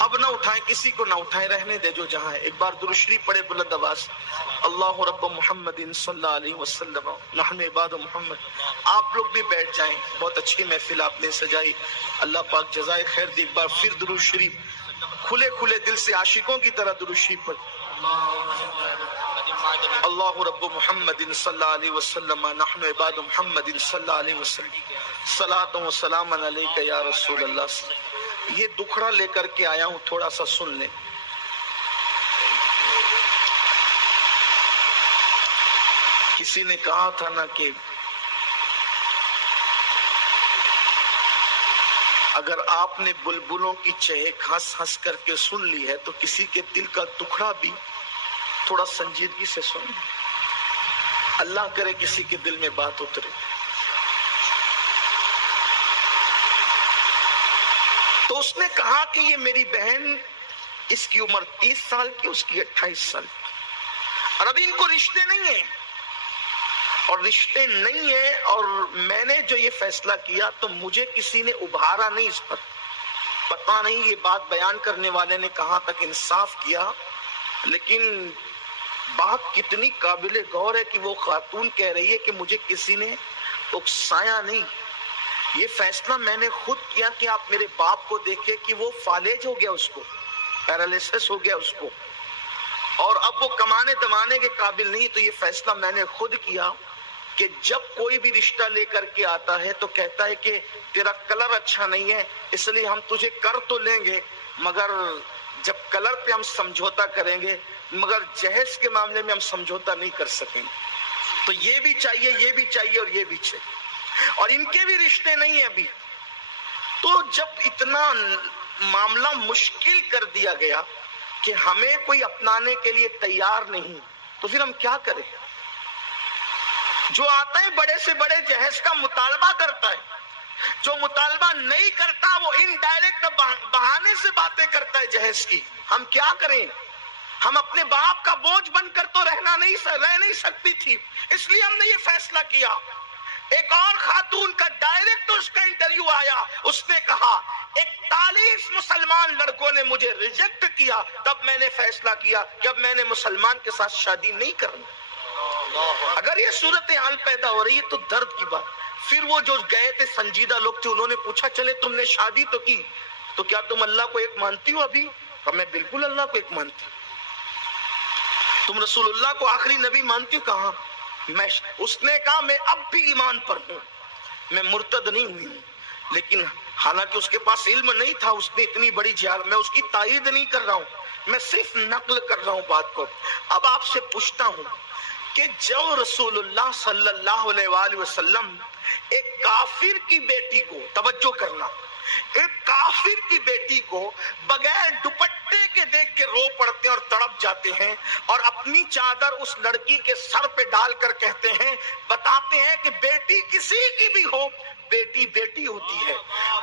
اب نہ اٹھائیں، کسی کو نہ اٹھائیں، رہنے دے جو جہاں ہے. ایک بار درود شریف پڑھے بلند آواز. اللہ رب محمد صلی اللہ علیہ وسلم نحن عباد محمد. آپ لوگ بھی بیٹھ جائیں، بہت اچھی محفل آپ نے سجائی، اللہ پاک جزائے خیر دے. ایک بار پھر درود شریف کھلے کھلے دل سے عاشقوں کی طرح درود شریف پڑھ. اللہ رب محمد صلی اللہ علیہ وسلم نحن عباد محمد صلی اللہ علیہ وسلم صلاۃ و سلام علیک یا رسول اللہ. یہ دکھڑا لے کر کے آیا ہوں، تھوڑا سا سن لیں. کسی نے کہا تھا نا کہ اگر آپ نے بلبلوں کی چہک ہنس ہنس کر کے سن لی ہے تو کسی کے دل کا دکھڑا بھی تھوڑا سنجیدگی سے سن. اللہ کرے کسی کے دل میں بات اترے. تو اس نے کہا کہ یہ میری بہن، اس کی عمر 30 سال کی، اس کی 28 سال کی، اور ابھی ان کو رشتے نہیں ہیں، اور رشتے نہیں ہیں، اور میں نے جو یہ فیصلہ کیا تو مجھے کسی نے ابھارا نہیں اس پر. پتہ نہیں یہ بات بیان کرنے والے نے کہاں تک انصاف کیا، لیکن بات کتنی قابل غور ہے کہ وہ خاتون کہہ رہی ہے کہ مجھے کسی نے اکسایا نہیں. یہ فیصلہ میں نے خود کیا کہ آپ میرے باپ کو دیکھیں کہ وہ فالج ہو گیا، اس کو پیرالیسس ہو گیا اس کو، اور اب وہ کمانے دمانے کے قابل نہیں. تو یہ فیصلہ میں نے خود کیا کہ جب کوئی بھی رشتہ لے کر کے آتا ہے تو کہتا ہے کہ تیرا کلر اچھا نہیں ہے، اس لیے ہم تجھے کر تو لیں گے، مگر جب کلر پہ ہم سمجھوتا کریں گے، مگر جہیز کے معاملے میں ہم سمجھوتا نہیں کر سکیں گے. تو یہ بھی چاہیے، یہ بھی چاہیے، اور یہ بھی چاہیے، اور ان کے بھی رشتے نہیں ہیں ابھی. تو جب اتنا معاملہ مشکل کر دیا گیا کہ ہمیں کوئی اپنانے کے لیے تیار نہیں، تو پھر ہم کیا کریں؟ جو آتا ہے بڑے سے بڑے جہیز کا مطالبہ کرتا ہے، جو مطالبہ نہیں کرتا وہ انڈائریکٹ بہانے سے باتیں کرتا ہے جہیز کی. ہم کیا کریں؟ ہم اپنے باپ کا بوجھ بن کر تو رہ نہیں سکتی تھی، اس لیے ہم نے یہ فیصلہ کیا. ایک اور خاتون کا ڈائریکٹ اس کا انٹرویو آیا، اس نے کہا 41 مسلمان لڑکوں نے مجھے ریجیکٹ کیا، تب میں نے فیصلہ کیا کہ اب میں نے مسلمان کے ساتھ شادی نہیں کرنی. اگر یہ صورتحال پیدا ہو رہی ہے تو درد کی بات. پھر وہ جو گئے تھے سنجیدہ لوگ تھے، انہوں نے پوچھا چلے تم نے شادی تو کی، تو کیا تم اللہ کو ایک مانتی ہو؟ ابھی میں بالکل اللہ کو ایک مانتی ہوں. تم رسول اللہ کو آخری نبی مانتی ہو؟ کہاں. اس نے کہا میں اب بھی ایمان پر ہوں، میں مرتد نہیں ہوئی ہوں، لیکن حالانکہ اس کے پاس علم نہیں تھا، اس نے اتنی بڑی جہالت، میں اس کی تائید نہیں کر رہا ہوں، میں صرف نقل کر رہا ہوں بات کو۔ اب آپ سے پوچھتا ہوں کہ جو رسول اللہ صلی اللہ علیہ وآلہ وسلم ایک کافر کی بیٹی کو، توجہ کرنا، ایک کافر کی بیٹی کو بغیر دوپٹے کے دیکھ کے رو پڑتے ہیں اور تڑپ جاتے ہیں، اور اپنی چادر اس لڑکی کے سر پہ ڈال کر کہتے ہیں، بتاتے ہیں کہ بیٹی کسی کی بھی ہو، بیٹی بیٹی ہوتی ہے۔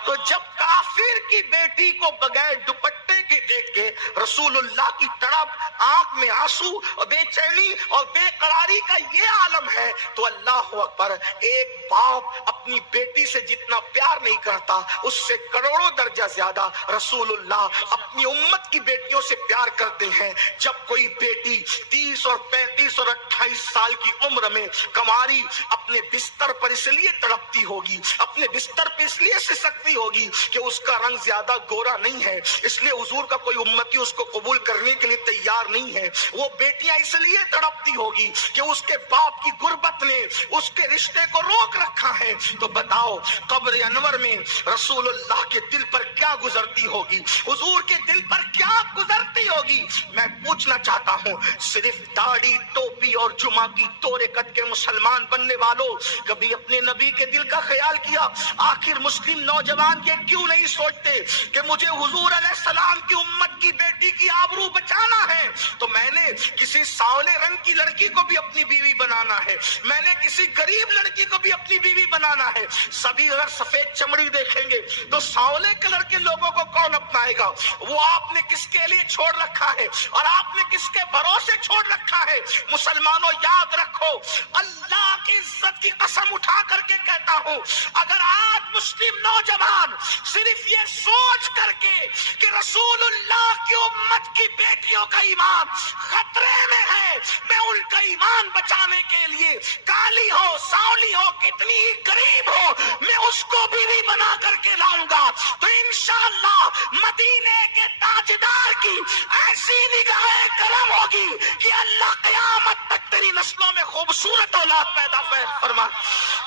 تو جب کافر کی بیٹی کو بغیر دوپٹے کے دیکھ کے رسول اللہ کی تڑپ، آنکھ میں آنسو اور بے چینی اور بے قراری کا یہ عالم ہے، تو اللہ اکبر، ایک باپ اپنی بیٹی سے جتنا پیار نہیں کرتا، اس سے کروڑوں درجہ زیادہ رسول اللہ اپنی امت کی بیٹیوں سے پیار کرتے ہیں۔ جب کوئی بیٹی 30 اور 35 اور 28 سال کی عمر میں کماری اپنے بستر پر اس لیے تڑپتی ہوگی، اپنے بستر پہ اس لیے سسکتی ہوگی کہ اس کا رنگ زیادہ گورا نہیں ہے، اس لیے حضور کا کوئی امتی اس کو قبول کرنے کے لیے تیار نہیں ہے، وہ بیٹیاں اس لیے تڑپتی ہوگی کہ اس کے باپ کی غربت نے اس کے رشتے کو روک رکھا ہے۔ تو بتاؤ قبر انور میں رسول اللہ کے دل پر کیا گزرتی ہوگی، حضور کے دل پر کیا گزرتی ہوگی؟ میں پوچھنا چاہتا ہوں، صرف داڑھی ٹوپی اور جمعہ کی توڑے کٹ کے مسلمان بننے والوں، کبھی اپنے نبی کے دل کا خیال کیا؟ آخر مسلم نوجوان یہ کیوں نہیں سوچتے کہ مجھے حضور علیہ السلام کی امت کی بیٹی کی آبرو بچانا ہے تو میں نے کسی سانولے رنگ کی لڑکی کو بھی اپنی بیوی بنانا ہے، میں نے کسی غریب لڑکی کو بھی اپنی بیوی بنانا ہے۔ سبھی اگر سفید چمڑی دیکھیں گے تو سانولے کلر کے لوگوں کو کون اپنائے گا؟ وہ آپ نے کس کے لیے چھوڑ رکھا ہے اور آپ نے کس کے بھروسے چھوڑ رکھا ہے؟ مسلمانوں یاد رکھو، اللہ کی عزت کی قسم اٹھا کر کے کہتا ہوں، اگر آج مسلم نوجوان صرف یہ سوچ کر کے کہ رسول اللہ کی امت کی بیٹیوں کا ایمان خطرے میں ہے، میں ان کا ایمان بچانے کے لیے کالی ہو سانولی ہو کتنی ہی غریب ہو میں اس کو بیوی بنا کر کے لاؤں گا، تو انشاءاللہ مدینے کے تاجدار کی ایسی نگاہ کرم ہوگی کہ اللہ قیامت تک تیری نسلوں میں خوبصورت اولاد پیدا فرما۔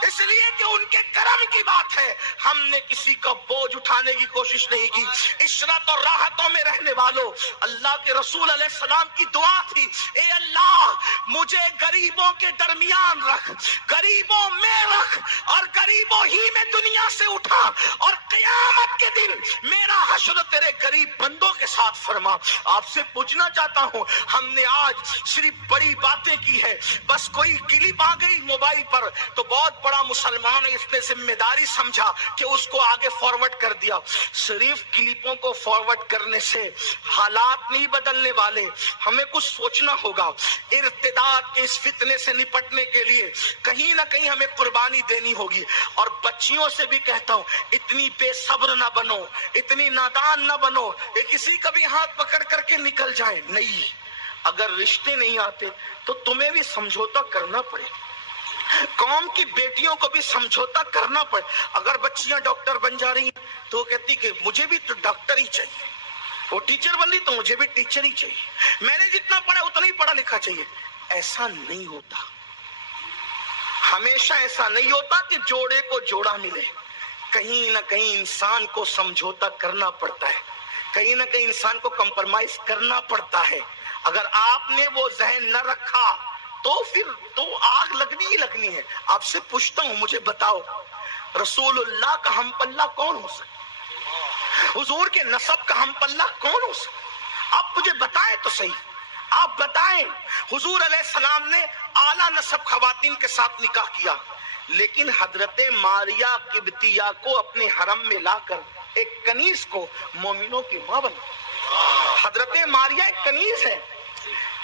اس لیے کہ ان کے کرم کی بات ہے، ہم نے کسی کا بوجھ اٹھانے کی کوشش نہیں کی۔ عشرت اور راحتوں میں رہنے والوں، اللہ کے رسول علیہ السلام کی دعا تھی، اے اللہ مجھے غریبوں کے درمیان رکھ، غریبوں میں رکھ، اور غریبوں ہی میں دنیا سے اٹھا، اور قیامت کے دن میرا حشر تیرے غریب بندوں کے ساتھ فرما۔ آپ سے پوچھنا چاہتا ہوں، ہم نے آج صرف بڑی باتیں کی ہے، بس کوئی کلپ آ گئی موبائل پر تو بہت بڑا مسلمان ہے، اس نے ذمہ داری سمجھا کہ اس کو آگے فارورڈ کر دیا۔ صرف کلپوں کو فارورڈ کرنے سے حالات نہیں بدلنے والے، ہمیں کچھ سوچنا ہوگا۔ ارتداد کے اس فتنے سے نپٹنے کے لیے کہیں نہ کہیں ہمیں قربانی دینی ہوگی۔ اور بچیوں سے بھی کہتا ہوں، اتنی بے صبر نہ بنو، اتنی نادان نہ بنو کہ کسی کا بھی ہاتھ پکڑ کر کے نکل جائے۔ نہیں، اگر رشتے نہیں آتے تو تمہیں بھی سمجھوتا کرنا پڑے، قوم کی بیٹیوں کو بھی سمجھوتا کرنا پڑے۔ اگر بچیاں ڈاکٹر بن جا رہی ہیں تو وہ کہتی کہ مجھے بھی تو ڈاکٹر ہی چاہیے، وہ ٹیچر بن رہی تو مجھے بھی ٹیچر ہی چاہیے، میں نے جتنا پڑھا اتنا ہی پڑھا لکھا چاہیے۔ ایسا نہیں ہوتا، ہمیشہ ایسا نہیں ہوتا کہ جوڑے کو جوڑا ملے، کہیں نہ کہیں انسان کو سمجھوتا کرنا پڑتا ہے، کہیں نہ کہیں انسان کو کمپرمائز کرنا پڑتا ہے۔ اگر آپ نے وہ ذہن نہ رکھا تو پھر تو آگ لگنی ہی لگنی ہے۔ آپ سے پوچھتا ہوں، مجھے بتاؤ رسول اللہ کا ہم پلہ کون ہو سکتا؟ حضور کے نسب کا ہم پلہ کون ہو سکتا؟ آپ مجھے بتائیں تو صحیح، آپ بتائیں۔ حضور علیہ السلام نے اعلیٰ نسب خواتین کے ساتھ نکاح کیا، لیکن حضرت ماریہ قبطیہ کو اپنے حرم میں لا کر ایک کنیز کو مومنوں کی ماں بنا۔ حضرت ماریہ ایک کنیز ہے،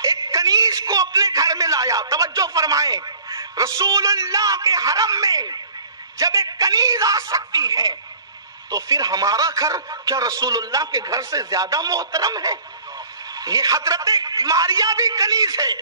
ایک کنیز کو اپنے گھر میں لایا۔ توجہ فرمائیں، رسول اللہ کے حرم میں جب ایک کنیز آ سکتی ہے تو پھر ہمارا گھر کیا رسول اللہ کے گھر سے زیادہ محترم ہے؟ یہ حضرت ماریہ بھی کنیز ہے،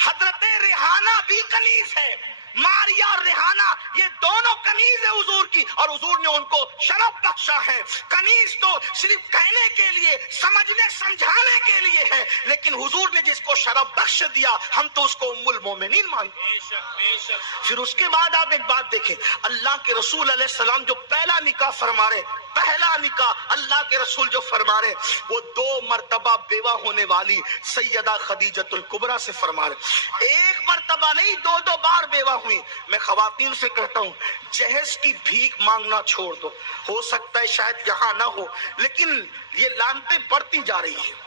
حضرت ریحانہ بھی کنیز ہے۔ ماریہ اور ریحانہ یہ دونوں کنیز ہے حضور کی، اور حضور نے ان کو شرف بخشا ہے۔ کنیز تو صرف کہنے کے لیے، سمجھنے سمجھانے کے لیے ہے، لیکن حضور نے جس کو شرف بخش دیا ہم تو اس کو ام المومنین مانتے ہیں۔ پھر اس کے بعد آپ ایک بات دیکھیں، اللہ کے رسول علیہ السلام جو پہلا نکاح فرما رہے، پہلا نکاح اللہ کے رسول جو فرما رہے وہ 2 مرتبہ بیوہ ہونے والی سیدہ خدیجۃ الکبریٰ سے فرما رہے، 1 مرتبہ نہیں 2 بار بیوہ ہوئی۔ میں خواتین سے کہتا ہوں جہیز کی بھیک مانگنا چھوڑ دو، ہو سکتا ہے شاید یہاں نہ ہو، لیکن یہ لعنتیں بڑھتی جا رہی ہیں،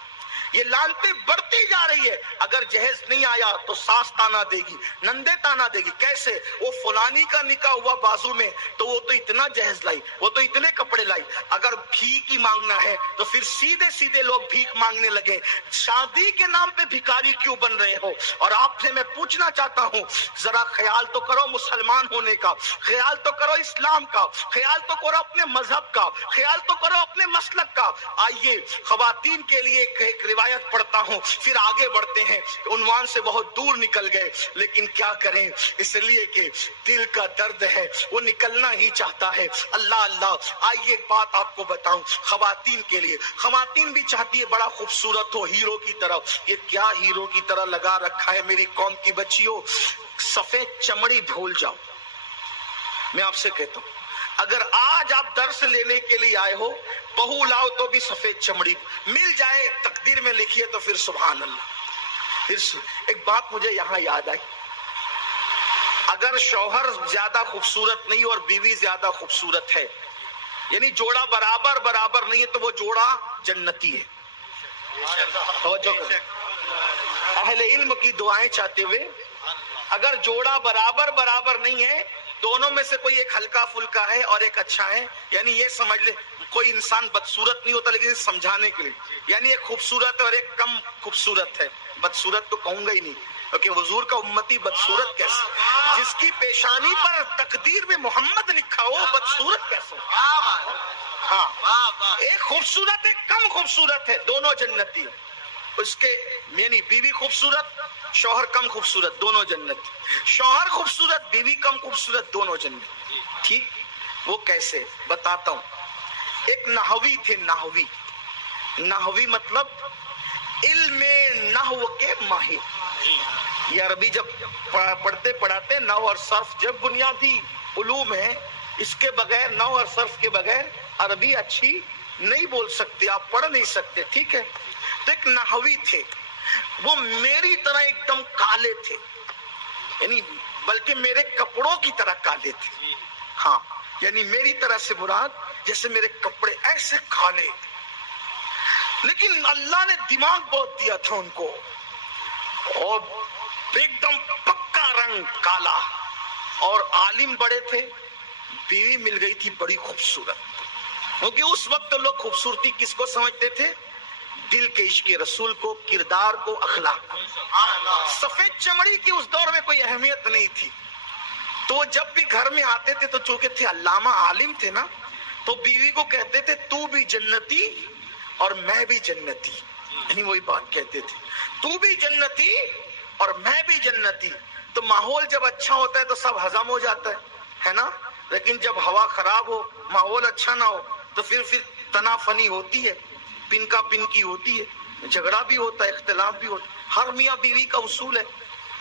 یہ لعنتیں بڑھتی جا رہی ہے۔ اگر جہیز نہیں آیا تو ساس تانا دے گی، نندے تانا دے گی، کیسے؟ وہ فلانی کا نکاح ہوا بازو میں تو وہ تو اتنا جہیز لائی، وہ تو اتنے کپڑے لائی۔ اگر بھیک ہی مانگنا ہے تو پھر سیدھے سیدھے لوگ بھیک مانگنے لگے۔ شادی کے نام پہ بھکاری کیوں بن رہے ہو؟ اور آپ سے میں پوچھنا چاہتا ہوں ذرا خیال تو کرو مسلمان ہونے کا، خیال تو کرو اسلام کا، خیال تو کرو اپنے مذہب کا، خیال تو کرو اپنے مسلک کا۔ آئیے خواتین کے لیے ایک روایت پڑھتا ہوں پھر آگے بڑھتے ہیں، عنوان سے بہت دور نکل گئے لیکن کیا کریں، اس لیے کہ دل کا درد ہے وہ نکلنا ہی چاہتا ہے۔ اللہ اللہ، آئیے ایک بات آپ کو بتاؤں خواتین کے لیے، خواتین بھی چاہتی ہے بڑا خوبصورت ہو ہیرو کی طرح۔ یہ کیا ہیرو کی طرح لگا رکھا ہے میری قوم کی بچیوں؟ سفید چمڑی بھول جاؤ۔ میں آپ سے کہتا ہوں اگر آج آپ درس لینے کے لیے آئے ہو بہو لاؤ تو بھی سفید چمڑی مل جائے، تقدیر میں لکھی ہے تو پھر سبحان اللہ۔ پھر ایک بات مجھے یہاں یاد آئی، اگر شوہر زیادہ خوبصورت نہیں اور بیوی زیادہ خوبصورت ہے، یعنی جوڑا برابر برابر نہیں ہے، تو وہ جوڑا جنتی ہے۔ توجہ کریں، اہل علم کی دعائیں چاہتے ہوئے، اگر جوڑا برابر برابر نہیں ہے، دونوں میں سے کوئی ایک ہلکا پھلکا ہے اور ایک اچھا ہے، یعنی یہ سمجھ لے کوئی انسان بدصورت نہیں ہوتا، لیکن سمجھانے کے لیے، یعنی ایک خوبصورت ہے اور ایک کم خوبصورت ہے، بدصورت تو کہوں گا ہی نہیں کیونکہ حضور کا امتی بدصورت کیسے؟ جس کی پیشانی پر تقدیر میں محمد لکھا ہو بدصورت کیسے؟ ہاں، ایک خوبصورت ایک کم خوبصورت ہے، دونوں جنتی ہیں۔ اس کے یعنی بیوی خوبصورت شوہر کم خوبصورت، دونوں جنتی۔ شوہر خوبصورت بیوی کم خوبصورت، دونوں جنتی۔ ٹھیک، وہ کیسے بتاتا ہوں۔ ایک نحوی تھے، نحوی مطلب علم نحو کے ماہر۔ یہ عربی جب پڑھتے پڑھاتے، نحو اور صرف جب بنیادی علوم ہے، اس کے بغیر نحو اور صرف کے بغیر عربی اچھی نہیں بول سکتے، آپ پڑھ نہیں سکتے، ٹھیک ہے؟ تو ایک نحوی تھے، وہ میری طرح ایک دم کالے تھے، یعنی بلکہ میرے کپڑوں کی طرح کالے تھے۔ ہاں، یعنی میری طرح سے مراد جیسے میرے کپڑے ایسے کالے، لیکن اللہ نے دماغ بہت دیا تھا ان کو، اور ایک دم پکا رنگ کالا، اور عالم بڑے تھے۔ بیوی مل گئی تھی بڑی خوبصورت، کیونکہ اس وقت لوگ خوبصورتی کس کو سمجھتے تھے؟ دل کے عشق رسول کو، کردار کو، اخلاق کو۔ سفید چمڑی کی اس دور میں کوئی اہمیت نہیں تھی، تو وہ جب بھی گھر میں آتے تھے تو چونکہ تھے علامہ عالم تھے نا، تو بیوی کو کہتے تھے تو بھی جنتی اور میں بھی جنتی، یعنی وہی بات کہتے تھے، تو بھی جنتی اور میں بھی جنتی۔ تو ماحول جب اچھا ہوتا ہے تو سب ہضم ہو جاتا ہے نا، لیکن جب ہوا خراب ہو، ماحول اچھا نہ ہو تو پھر تنافنی ہوتی ہے، پن کا پن کی ہوتی ہے، جھگڑا بھی ہوتا ہے، اختلاف بھی ہوتا ہے۔ ہر میاں بیوی کا اصول ہے،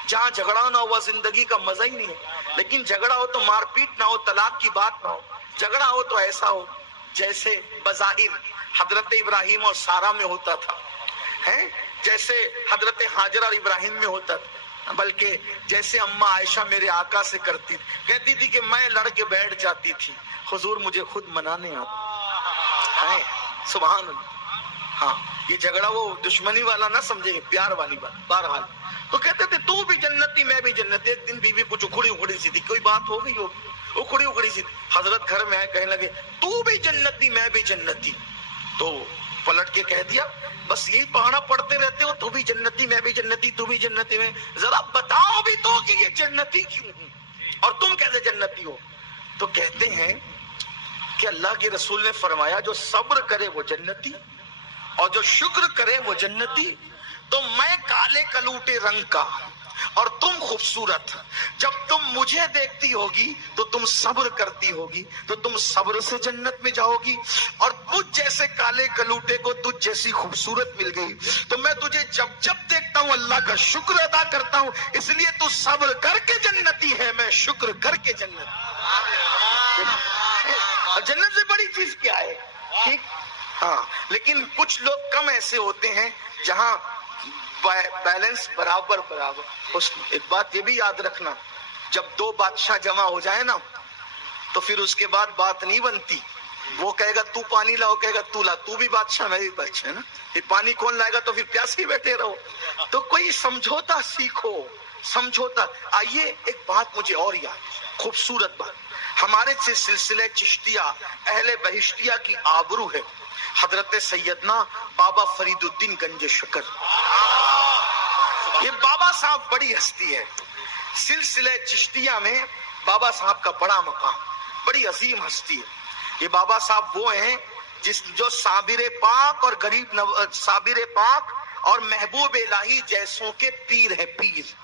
جہاں جھگڑا نہ ہوا زندگی کا مزہ ہی نہیں ہے۔ لیکن جھگڑا ہو تو مار پیٹ نہ ہو، طلاق کی بات نہ ہو، جھگڑا ہو تو ایسا ہو جیسے بظاہر حضرت ابراہیم اور سارا میں ہوتا تھا، جیسے حضرت ہاجرہ اور ابراہیم میں ہوتا تھا، بلکہ جیسے اماں عائشہ میرے آقا سے کرتی تھی، کہتی تھی کہ میں لڑ کے بیٹھ جاتی تھی، حضور مجھے خود منانے آتا ہے۔ سبحان اللہ۔ ہاں، یہ جھگڑا وہ دشمنی والا نہ سمجھے، پیار والی بات۔ بہرحال تو کہتے تھے تو بھی جنتی میں بھی جنتی۔ ایک دن بیوی کچھ اکھڑی سی تھی، کوئی بات ہو گئی ہوگی، اکھڑی سی تھی، حضرت گھر میں آئے، کہنے لگے تو بھی جنتی میں بھی جنتی۔ تو پلٹ کے کہہ دیا بس یہی پڑھنا پڑھتے رہتے ہو، تو بھی جنتی میں بھی جنتی، تو بھی جنتی میں، ذرا بتاؤ بھی تو کہ یہ جنتی کیوں ہوں اور تم کیسے جنتی ہو؟ تو کہتے ہیں کہ اللہ کے رسول نے فرمایا جو صبر کرے وہ جنتی اور جو شکر کرے وہ جنتی۔ تو میں کالے کلوٹے رنگ کا اور تم خوبصورت، جب تم مجھے دیکھتی ہوگی تو تم صبر کرتی ہوگی تو تم صبر سے جنت میں جاؤ گی، اور مجھ جیسے کالے کلوٹے کو تجھ جیسی خوبصورت مل گئی تو میں تجھے جب جب دیکھتا ہوں اللہ کا شکر ادا کرتا ہوں، اس لیے تو صبر کر کے جنتی ہے، میں شکر کر کے جنت۔ اور جنت سے بڑی چیز کیا ہے؟ ٹھیک ہاں، لیکن کچھ لوگ کم ایسے ہوتے ہیں جہاں بیلنس برابر برابر. ایک بات یہ بھی یاد رکھنا، جب دو بادشاہ جمع ہو جائے نا تو پھر اس کے بعد بات نہیں بنتی. وہ کہے گا تو پانی لاؤ، کہے گا تو لا، تو بھی بادشاہ میں بھی بادشاہ ہے نا. پھر پانی کون لائے گا؟ تو پھر پیاسے ہی بیٹھے رہو. تو کوئی سمجھوتا سیکھو، سمجھوتا. آئیے ایک بات مجھے اور یاد، خوبصورت بات. ہمارے سلسلہ چشتیہ اہل بہشتیہ کی آبرو ہے حضرت سیدنا بابا فرید الدین گنج شکر. یہ بابا صاحب بڑی ہستی ہے. سلسلہ چشتیہ میں بابا صاحب کا بڑا مقام، بڑی عظیم ہستی ہے. یہ بابا صاحب وہ ہیں جو صابر پاک اور صابر پاک اور محبوب الہی جیسوں کے پیر ہیں، پیر.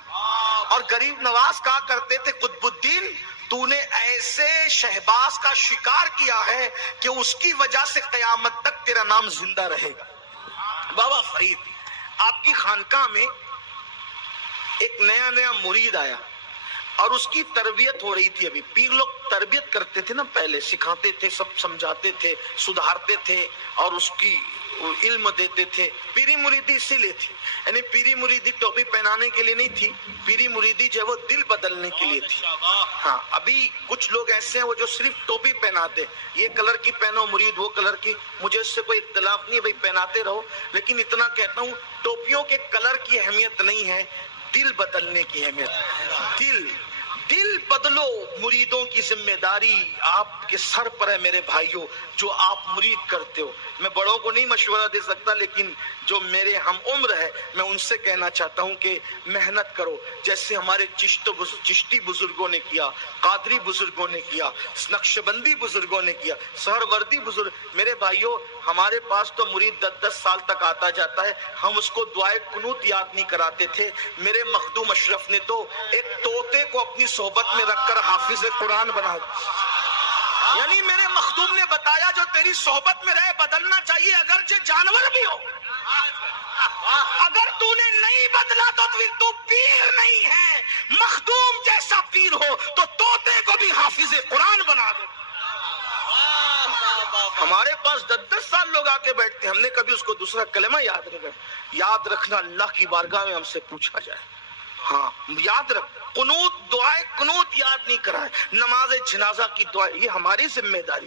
اور غریب نواز کہا کرتے تھے قطب الدین تو نے ایسے شہباز کا شکار کیا ہے کہ اس کی وجہ سے قیامت تک تیرا نام زندہ رہے گا. بابا فرید، آپ کی خانقاہ میں ایک نیا مرید آیا اور اس کی تربیت ہو رہی تھی. ابھی پیر لوگ تربیت کرتے تھے نا، پہلے سکھاتے تھے، سب سمجھاتے تھے، سدھارتے تھے اور اس کی علم دیتے تھے. پیری مریدی اسی لیے تھی، یعنی پیری مریدی ٹوپی پہنانے کے لیے نہیں تھی، پیری مریدی جو ہے وہ دل بدلنے کے لیے تھی. ہاں، ابھی کچھ لوگ ایسے ہیں وہ جو صرف ٹوپی پہناتے، یہ کلر کی پہنو مرید، وہ کلر کی. مجھے اس سے کوئی اختلاف نہیں، بھائی پہناتے رہو، لیکن اتنا کہتا ہوں ٹوپیوں کے کلر کی اہمیت نہیں ہے، دل بدلنے کی اہمیت. دل بدلو. مریدوں کی ذمہ داری آپ کے سر پر ہے میرے بھائیوں، جو آپ مرید کرتے ہو. میں بڑوں کو نہیں مشورہ دے سکتا، لیکن جو میرے ہم عمر ہے میں ان سے کہنا چاہتا ہوں کہ محنت کرو، جیسے ہمارے چشتی بزرگوں نے کیا، قادری بزرگوں نے کیا، نقشبندی بزرگوں نے کیا، سہروردی بزرگ. میرے بھائیوں، ہمارے پاس تو مرید 10 سال تک آتا جاتا ہے، ہم اس کو دعائے قنوت یاد نہیں کراتے تھے. میرے مخدوم اشرف نے تو ایک طوطے کو اپنی صحبت میں رکھ کر حافظ قرآن بنا دیا. یعنی میرے مخدوم نے بتایا جو تیری صحبت میں رہے بدلنا چاہیے، اگرچہ جانور بھی ہو. اگر تو نے نہیں بدلا تو پھر تو پیر نہیں ہے. مخدوم جیسا پیر ہو تو طوطے کو بھی حافظ قرآن بنا دے. ہمارے پاس 10 سال لوگ آ کے بیٹھتے ہیں، ہم نے کبھی اس کو دوسرا کلمہ یاد نہیں کرا. یاد رکھنا، اللہ کی بارگاہ میں ہم سے پوچھا جائے. ہاں یاد رکھ، قنوت، دعائے قنوت یاد نہیں کرائے، نماز جنازہ کی دعا، یہ ہماری ذمہ داری.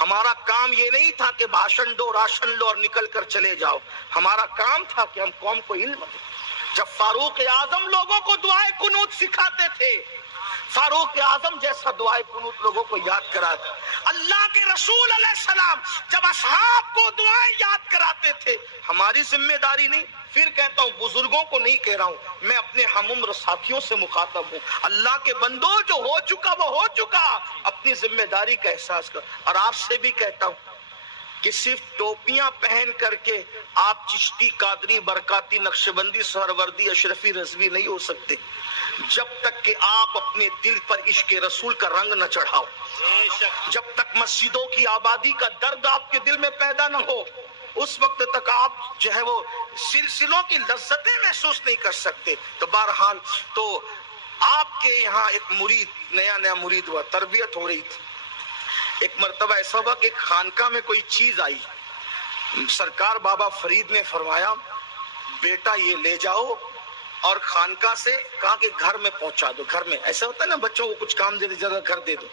ہمارا کام یہ نہیں تھا کہ بھاشن دو، راشن لو اور نکل کر چلے جاؤ. ہمارا کام تھا کہ ہم قوم کو علم دیں. جب فاروق اعظم لوگوں کو دعائے قنوت سکھاتے تھے، فاروق اعظم جیسا دعائے قنوت لوگوں کو یاد کراتے. اللہ کے رسول علیہ السلام جب اصحاب کو دعائیں یاد کراتے تھے، ہماری ذمہ داری نہیں. پھر کہتا ہوں، بزرگوں کو نہیں کہہ رہا ہوں، میں اپنے ہم عمر ساتھیوں سے مخاطب ہوں. اللہ کے بندو، جو ہو چکا وہ ہو چکا، اپنی ذمہ داری کا احساس کر. اور آپ سے بھی کہتا ہوں کہ صرف ٹوپیاں پہن کر کے آپ چشتی، قادری، برکاتی، نقشبندی، سہروردی، اشرفی، رضوی نہیں ہو سکتے جب تک کہ آپ اپنے دل پر عشق رسول کا رنگ نہ چڑھاؤ. جب تک مسجدوں کی آبادی کا درد آپ کے دل میں پیدا نہ ہو، اس وقت تک آپ جو ہے وہ سلسلوں کی لذتیں محسوس نہیں کر سکتے. تو بہرحال تو آپ کے یہاں ایک مرید، نیا مرید ہوا، تربیت ہو رہی تھی. ایک مرتبہ ایسا ہوا کہ ایک خانقاہ میں کوئی چیز آئی. سرکار بابا فرید نے فرمایا بیٹا یہ لے جاؤ، اور خانقاہ سے کہا کہ گھر میں پہنچا دو. گھر میں ایسا ہوتا ہے نا، بچوں کو کچھ کام دے دے، ذرا گھر دے دو.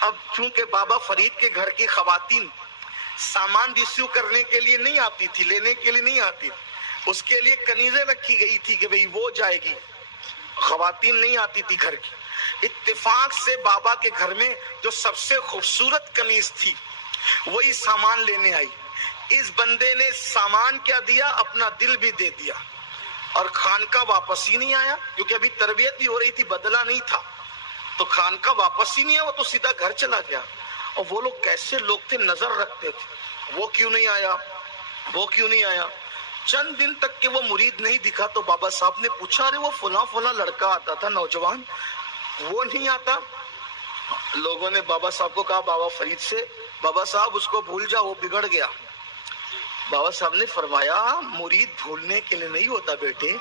اب چونکہ بابا فرید کے گھر کی خواتین سامان ریسیو کرنے کے لیے نہیں آتی تھی، لینے کے لیے نہیں آتی تھی، اس کے لیے کنیزیں رکھی گئی تھی کہ بھئی وہ جائے گی، خواتین نہیں آتی تھی گھر کی. اتفاق سے بابا کے گھر میں جو سب سے خوبصورت کنیز تھی وہی سامان لینے آئی. اس بندے نے سامان کیا دیا، اپنا دل بھی دے دیا، اور خانقاہ واپس ہی نہیں آیا، کیونکہ ابھی تربیت ہی ہو رہی تھی، بدلا نہیں تھا. تو خانقاہ واپس ہی نہیں آیا، وہ تو سیدھا گھر چلا گیا. اور وہ لوگ کیسے لوگ تھے، نظر رکھتے تھے، وہ کیوں نہیں آیا، وہ کیوں نہیں آیا. چند دن تک کہ وہ مرید نہیں دکھا تو بابا صاحب نے پوچھا ارے وہ فلاں لڑکا آتا تھا نوجوان، وہ نہیں آتا. لوگوں نے بابا صاحب کو کہا بابا فرید سے، بابا صاحب اس کو بھول جا، وہ بگڑ گیا. بابا صاحب نے فرمایا مرید بھولنے کے لیے نہیں ہوتا بیٹے،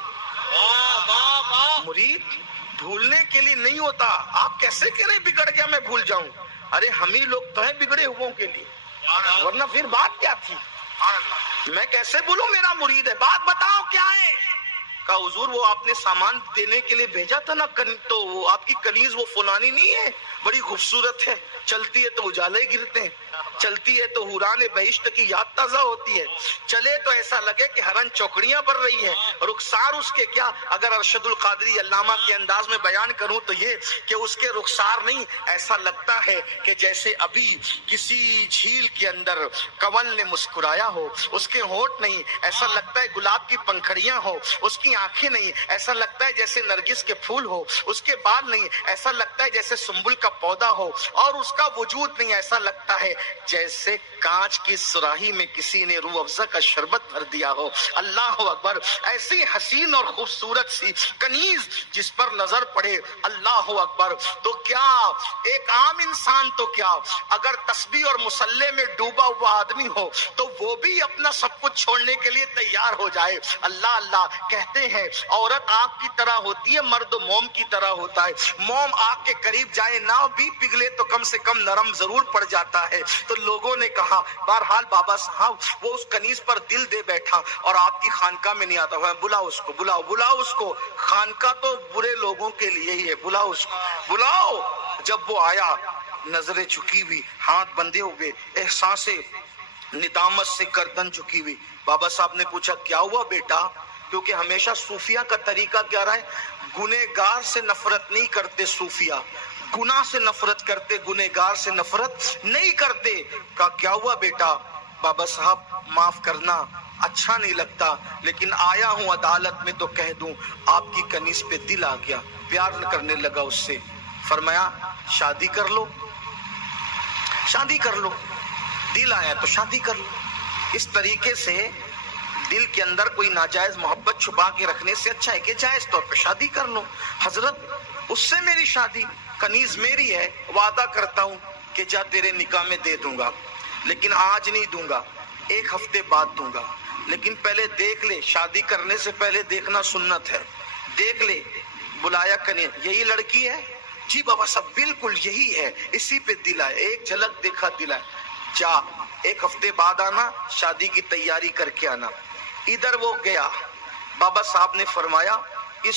مرید بھولنے کے لیے نہیں ہوتا. آپ کیسے کہہ رہے بگڑ گیا میں بھول جاؤں؟ ارے ہم ہی لوگ تو ہیں بگڑے ہوئوں کے لیے، ورنہ پھر بات کیا تھی؟ میں کیسے بولوں میرا مرید ہے؟ بات بتاؤ کیا ہے؟ کہا حضور وہ آپ نے سامان دینے کے لیے بھیجا تھا نا، تو وہ آپ کی کنیز وہ فلانی نہیں ہے، بڑی خوبصورت ہے، چلتی ہے تو اجالے گرتے ہیں، چلتی ہے تو حوران بہشت کی یاد تازہ ہوتی ہے، چلے تو ایسا لگے کہ ہرن چوکڑیاں بھر رہی ہے، رخسار اس کے کیا، اگر ارشد القادری علامہ کے انداز میں بیان کروں تو یہ کہ اس کے رخسار نہیں، ایسا لگتا ہے کہ جیسے ابھی کسی جھیل کے اندر کنول نے مسکرایا ہو، اس کے ہونٹ نہیں، ایسا لگتا ہے گلاب کی پنکھڑیاں ہو، اس کی آنکھیں نہیں، ایسا لگتا ہے جیسے نرگس کے پھول ہو، اس کے بال نہیں، ایسا لگتا ہے جیسے سنبل کا پودا ہو، اور اس کا وجود نہیں، ایسا لگتا ہے جیسے کانچ کی سراہی میں کسی نے روح افزا کا شربت بھر دیا ہو۔ اللہ اکبر! ایسی حسین اور خوبصورت سی کنیز جس پر نظر پڑے، اللہ اکبر! تو کیا ایک عام انسان تو کیا اگر تسبیح اور مصلی میں ڈوبا ہوا آدمی ہو تو وہ بھی اپنا سب کچھ چھوڑنے کے لیے تیار ہو جائے۔ اللہ اللہ! کہتے ہیں عورت آگ کی طرح ہوتی ہے، مرد موم کی طرح ہوتا ہے، موم آگ کے قریب جائے نہ بھی پگھلے تو کم سے کم نرم ضرور پڑ جاتا ہے۔ تو لوگوں نے کہا بہرحال بابا صاحب وہ اس کنیز پر دل دے بیٹھا اور آپ کی خانقاہ میں نہیں آتا ہوا، بلاؤ اس کو، بلاؤ اس کو، خانقاہ تو برے لوگوں کے لیے ہی ہے، بلاؤ اس کو، بلاؤ۔ جب وہ آیا، نظریں جھکی ہوئی، ہاتھ بندھے ہوئے، احساس ندامت سے گردن جھکی ہوئی۔ بابا صاحب نے پوچھا کیا ہوا بیٹا؟ کیونکہ ہمیشہ صوفیہ کا طریقہ کیا رہا ہے؟ گنہگار سے نفرت نہیں کرتے صوفیہ، گناہ سے نفرت کرتے، گنہگار سے نفرت نہیں کرتے۔ کہا کیا ہوا بیٹا؟ بابا صاحب معاف کرنا، اچھا نہیں لگتا لیکن آیا ہوں عدالت میں تو کہہ دوں آپ کی کنیز پہ دل آ گیا، پیار کرنے لگا اس سے۔ فرمایا شادی کر لو، شادی کر لو، دل آیا تو شادی کر لو۔ اس طریقے سے دل کے اندر کوئی ناجائز محبت چھپا کے رکھنے سے اچھا ہے کہ جائز طور پہ شادی کر لو۔ حضرت اس سے میری شادی، کنیز میری ہے، وعدہ کرتا ہوں کہ جا تیرے نکاح میں دے دوں گا، لیکن آج نہیں دوں گا، ایک ہفتے بعد دوں گا، لیکن پہلے دیکھ لے، شادی کرنے سے پہلے دیکھنا سنت ہے، دیکھ لے۔ بلایا کنیز، یہی لڑکی ہے؟ جی بابا صاحب بالکل یہی ہے، اسی پہ دل آئے، ایک جھلک دیکھا دل آئے، جا ایک ہفتے بعد آنا، شادی کی تیاری کر کے آنا۔ ادھر وہ گیا، بابا صاحب نے فرمایا